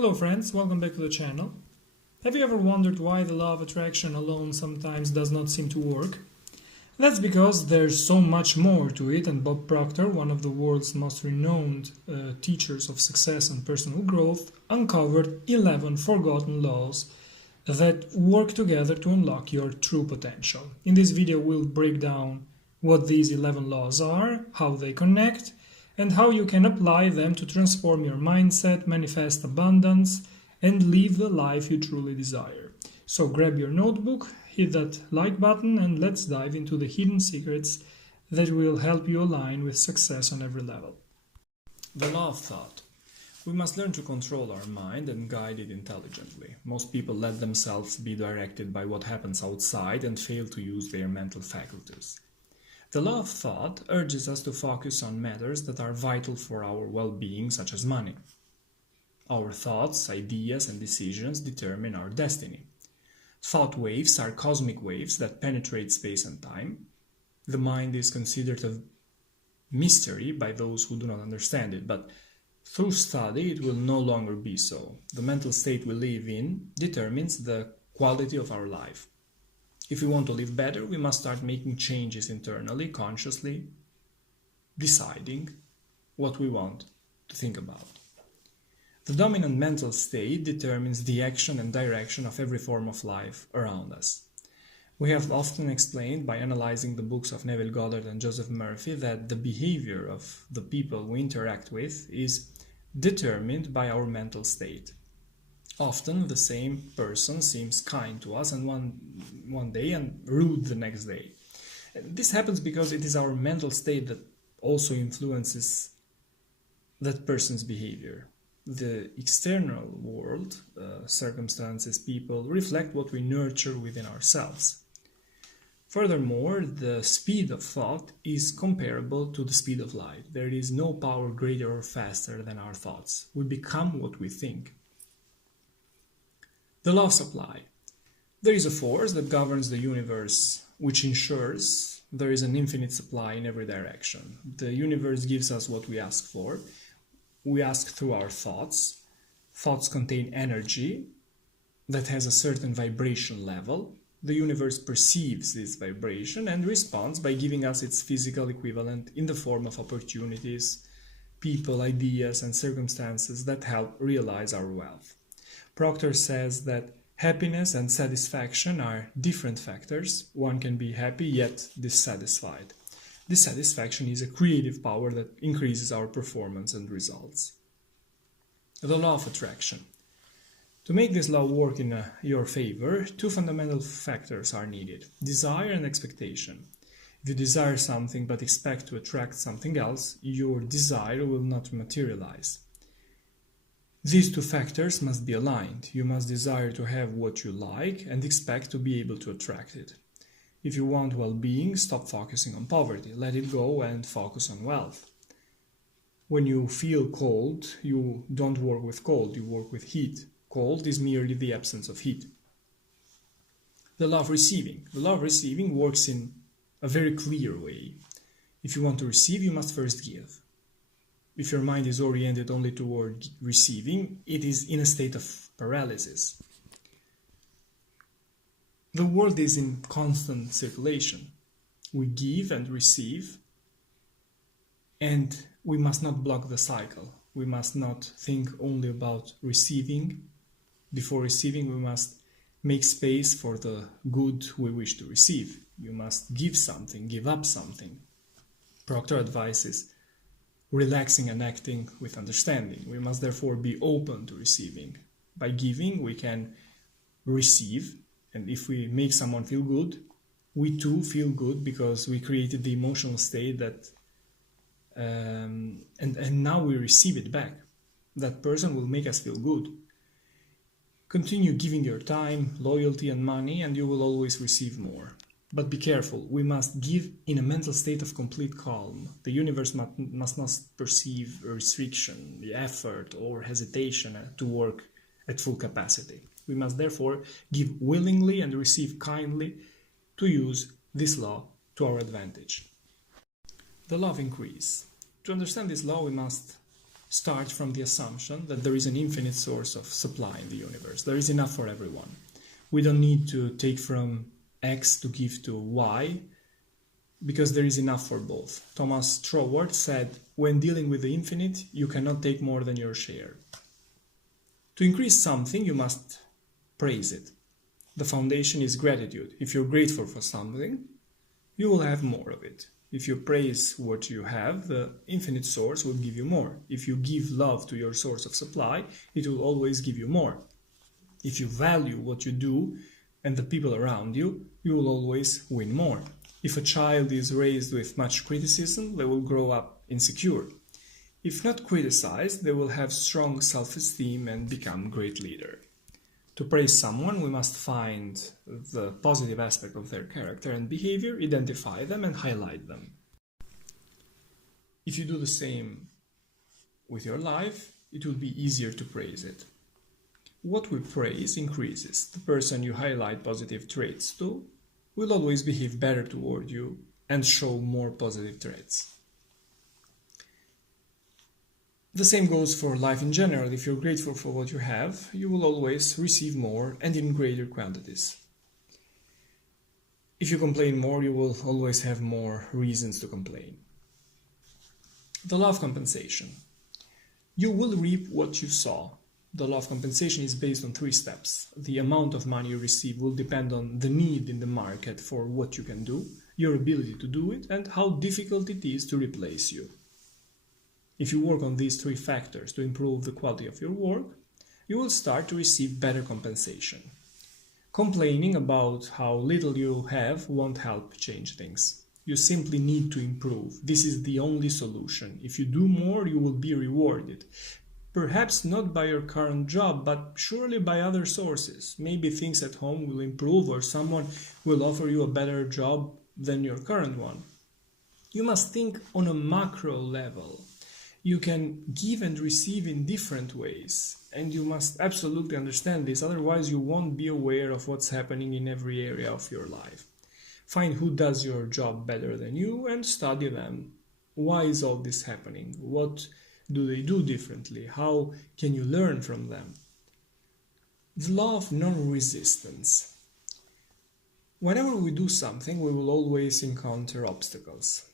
Hello friends, welcome back to the channel. Have you ever wondered why the law of attraction alone sometimes does not seem to work? That's because there's so much more to it, and Bob Proctor, one of the world's most renowned teachers of success and personal growth, uncovered 11 forgotten laws that work together to unlock your true potential. In this video we'll break down what these 11 laws are, how they connect, and how you can apply them to transform your mindset, manifest abundance, and live the life you truly desire. So grab your notebook, hit that like button, and let's dive into the hidden secrets that will help you align with success on every level. The law of thought. We must learn to control our mind and guide it intelligently. Most people let themselves be directed by what happens outside and fail to use their mental faculties. The law of thought urges us to focus on matters that are vital for our well-being, such as money. Our thoughts, ideas, and decisions determine our destiny. Thought waves are cosmic waves that penetrate space and time. The mind is considered a mystery by those who do not understand it, but through study it will no longer be so. The mental state we live in determines the quality of our life. If we want to live better, we must start making changes internally, consciously, deciding what we want to think about. The dominant mental state determines the action and direction of every form of life around us. We have often explained by analyzing the books of Neville Goddard and Joseph Murphy that the behavior of the people we interact with is determined by our mental state. Often the same person seems kind to us and one day and rude the next day. This happens because it is our mental state that also influences that person's behavior. The external world, circumstances, people, reflect what we nurture within ourselves. Furthermore, the speed of thought is comparable to the speed of light. There is no power greater or faster than our thoughts. We become what we think. The law of supply. There is a force that governs the universe, which ensures there is an infinite supply in every direction. The universe gives us what we ask for. We ask through our thoughts. Thoughts contain energy that has a certain vibration level. The universe perceives this vibration and responds by giving us its physical equivalent in the form of opportunities, people, ideas, and circumstances that help realize our wealth. Proctor says that happiness and satisfaction are different factors. One can be happy yet dissatisfied. Dissatisfaction is a creative power that increases our performance and results. The law of attraction. To make this law work in your favor, two fundamental factors are needed: desire and expectation. If you desire something but expect to attract something else, your desire will not materialize. These two factors must be aligned. You must desire to have what you like and expect to be able to attract it. If you want well-being, stop focusing on poverty. Let it go and focus on wealth. When you feel cold, you don't work with cold, you work with heat. Cold is merely the absence of heat. The law of receiving. The law of receiving works in a very clear way. If you want to receive, you must first give. If your mind is oriented only toward receiving, it is in a state of paralysis. The world is in constant circulation. We give and receive, and we must not block the cycle. We must not think only about receiving. Before receiving, we must make space for the good we wish to receive. You must give something, give up something. Proctor advises relaxing and acting with understanding. We must therefore be open to receiving. By giving, we can receive, and if we make someone feel good, we too feel good because we created the emotional state that, and now we receive it back. That person will make us feel good. Continue giving your time, loyalty, and money, and you will always receive more. But be careful, we must give in a mental state of complete calm. The universe must not perceive a restriction, the effort, or hesitation to work at full capacity. We must therefore give willingly and receive kindly to use this law to our advantage. The law of increase. To understand this law, we must start from the assumption that there is an infinite source of supply in the universe. There is enough for everyone. We don't need to take from X to give to Y, because there is enough for both. Thomas Troward said, when dealing with the infinite, you cannot take more than your share. To increase something, you must praise it. The foundation is gratitude. If you're grateful for something, you will have more of it. If you praise what you have, the infinite source will give you more. If you give love to your source of supply, it will always give you more. If you value what you do and the people around you, you will always win more. If a child is raised with much criticism, they will grow up insecure. If not criticized, they will have strong self-esteem and become a great leader. To praise someone, we must find the positive aspect of their character and behavior, identify them and highlight them. If you do the same with your life, it will be easier to praise it. What we praise increases. The person you highlight positive traits to will always behave better toward you and show more positive traits. The same goes for life in general. If you're grateful for what you have, you will always receive more and in greater quantities. If you complain more, you will always have more reasons to complain. The law of compensation. You will reap what you sow. The law of compensation is based on 3 steps. The amount of money you receive will depend on the need in the market for what you can do, your ability to do it, and how difficult it is to replace you. If you work on these 3 factors to improve the quality of your work, you will start to receive better compensation. Complaining about how little you have won't help change things. You simply need to improve. This is the only solution. If you do more, you will be rewarded. Perhaps not by your current job, but surely by other sources. Maybe things at home will improve or someone will offer you a better job than your current one. You must think on a macro level. You can give and receive in different ways, and you must absolutely understand this, otherwise you won't be aware of what's happening in every area of your life. Find who does your job better than you and study them. Why is all this happening? What do they do differently? How can you learn from them? The law of non-resistance. Whenever we do something, we will always encounter obstacles.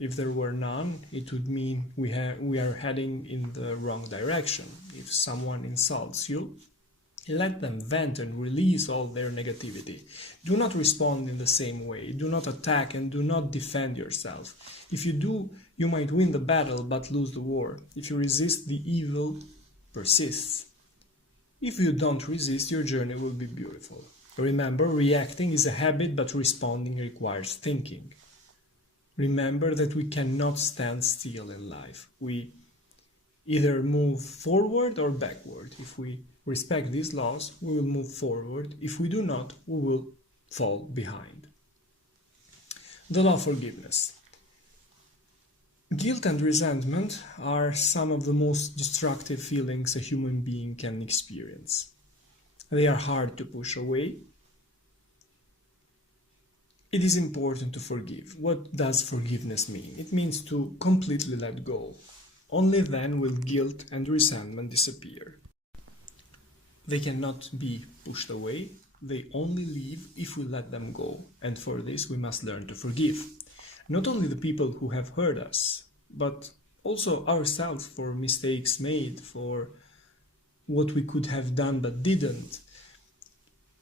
If there were none, it would mean we are heading in the wrong direction. If someone insults you, let them vent and release all their negativity. Do not respond in the same way. Do not attack and do not defend yourself. If you do, you might win the battle but lose the war. If you resist, the evil persists. If you don't resist, your journey will be beautiful. Remember, reacting is a habit, but responding requires thinking. Remember that we cannot stand still in life. We either move forward or backward. If we respect these laws, we will move forward. If we do not, we will fall behind. The law of forgiveness. Guilt and resentment are some of the most destructive feelings a human being can experience. They are hard to push away. It is important to forgive. What does forgiveness mean? It means to completely let go. Only then will guilt and resentment disappear. They cannot be pushed away. They only leave if we let them go. And for this we must learn to forgive. Not only the people who have hurt us, but also ourselves for mistakes made, for what we could have done but didn't.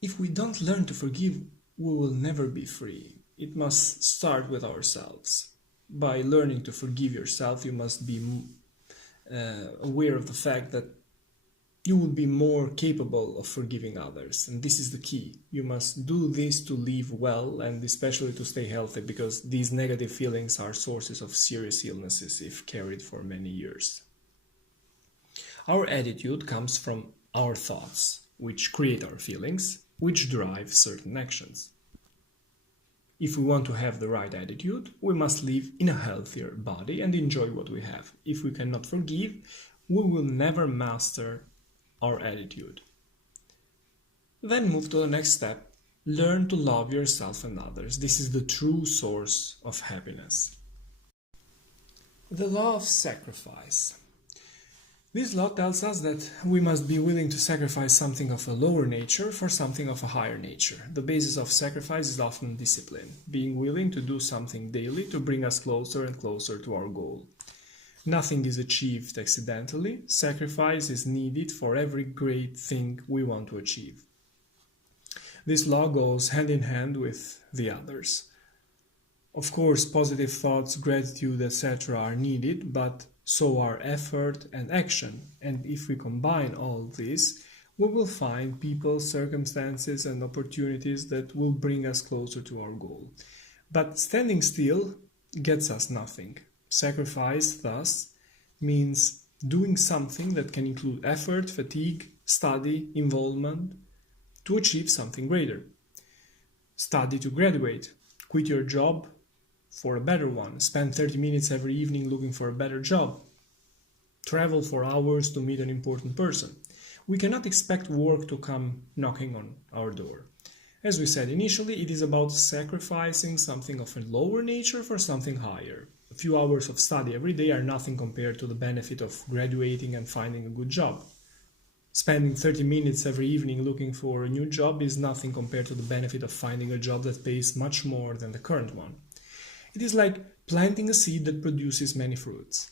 If we don't learn to forgive, we will never be free. It must start with ourselves. By learning to forgive yourself, you must be aware of the fact that you will be more capable of forgiving others. And this is the key. You must do this to live well and especially to stay healthy, because these negative feelings are sources of serious illnesses if carried for many years. Our attitude comes from our thoughts, which create our feelings, which drive certain actions. If we want to have the right attitude, we must live in a healthier body and enjoy what we have. If we cannot forgive, we will never master our attitude. Then move to the next step. Learn to love yourself and others. This is the true source of happiness. The law of sacrifice. This law tells us that we must be willing to sacrifice something of a lower nature for something of a higher nature. The basis of sacrifice is often discipline, being willing to do something daily to bring us closer and closer to our goal. Nothing is achieved accidentally. Sacrifice is needed for every great thing we want to achieve. This law goes hand in hand with the others. Of course, positive thoughts, gratitude, etc. are needed, but so are effort and action. And if we combine all this, we will find people, circumstances, and opportunities that will bring us closer to our goal. But standing still gets us nothing. Sacrifice, thus, means doing something that can include effort, fatigue, study, involvement to achieve something greater. Study to graduate, quit your job for a better one, spend 30 minutes every evening looking for a better job, travel for hours to meet an important person. We cannot expect work to come knocking on our door. As we said initially, it is about sacrificing something of a lower nature for something higher. A few hours of study every day are nothing compared to the benefit of graduating and finding a good job. Spending 30 minutes every evening looking for a new job is nothing compared to the benefit of finding a job that pays much more than the current one. It is like planting a seed that produces many fruits.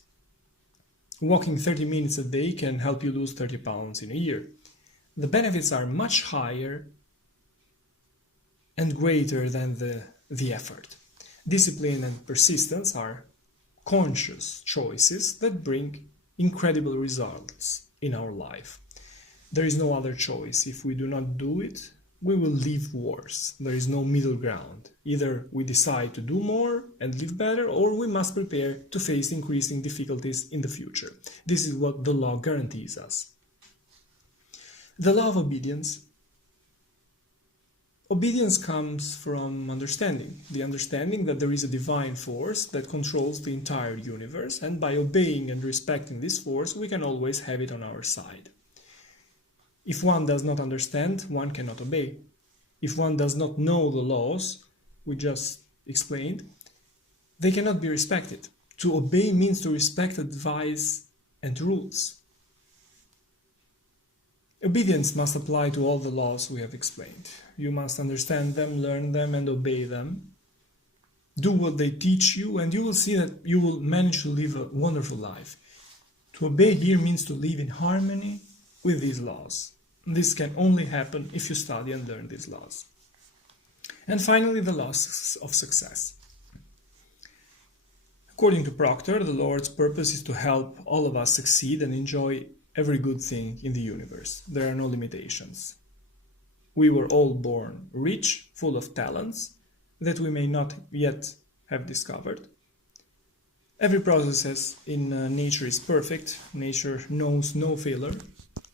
Walking 30 minutes a day can help you lose 30 pounds in a year. The benefits are much higher and greater than the effort. Discipline and persistence are conscious choices that bring incredible results in our life. There is no other choice. If we do not do it, we will live worse. There is no middle ground. Either we decide to do more and live better, or we must prepare to face increasing difficulties in the future. This is what the law guarantees us. The law of obedience. Obedience comes from understanding. The understanding that there is a divine force that controls the entire universe, and by obeying and respecting this force, we can always have it on our side. If one does not understand, one cannot obey. If one does not know the laws we just explained, they cannot be respected. To obey means to respect advice and rules. Obedience must apply to all the laws we have explained. You must understand them, learn them, and obey them. Do what they teach you, and you will see that you will manage to live a wonderful life. To obey here means to live in harmony with these laws. This can only happen if you study and learn these laws. And finally, the laws of success. According to Proctor, the Lord's purpose is to help all of us succeed and enjoy every good thing in the universe. There are no limitations. We were all born rich, full of talents that we may not yet have discovered. Every process in nature is perfect. Nature knows no failure.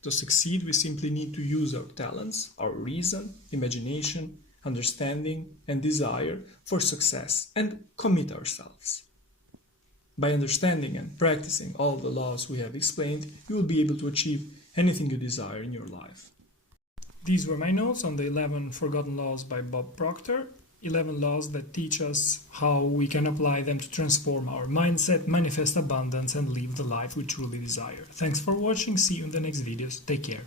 To succeed, we simply need to use our talents, our reason, imagination, understanding, and desire for success, and commit ourselves. By understanding and practicing all the laws we have explained, you will be able to achieve anything you desire in your life. These were my notes on the 11 Forgotten Laws by Bob Proctor. 11 laws that teach us how we can apply them to transform our mindset, manifest abundance, and live the life we truly desire. Thanks for watching. See you in the next videos. Take care.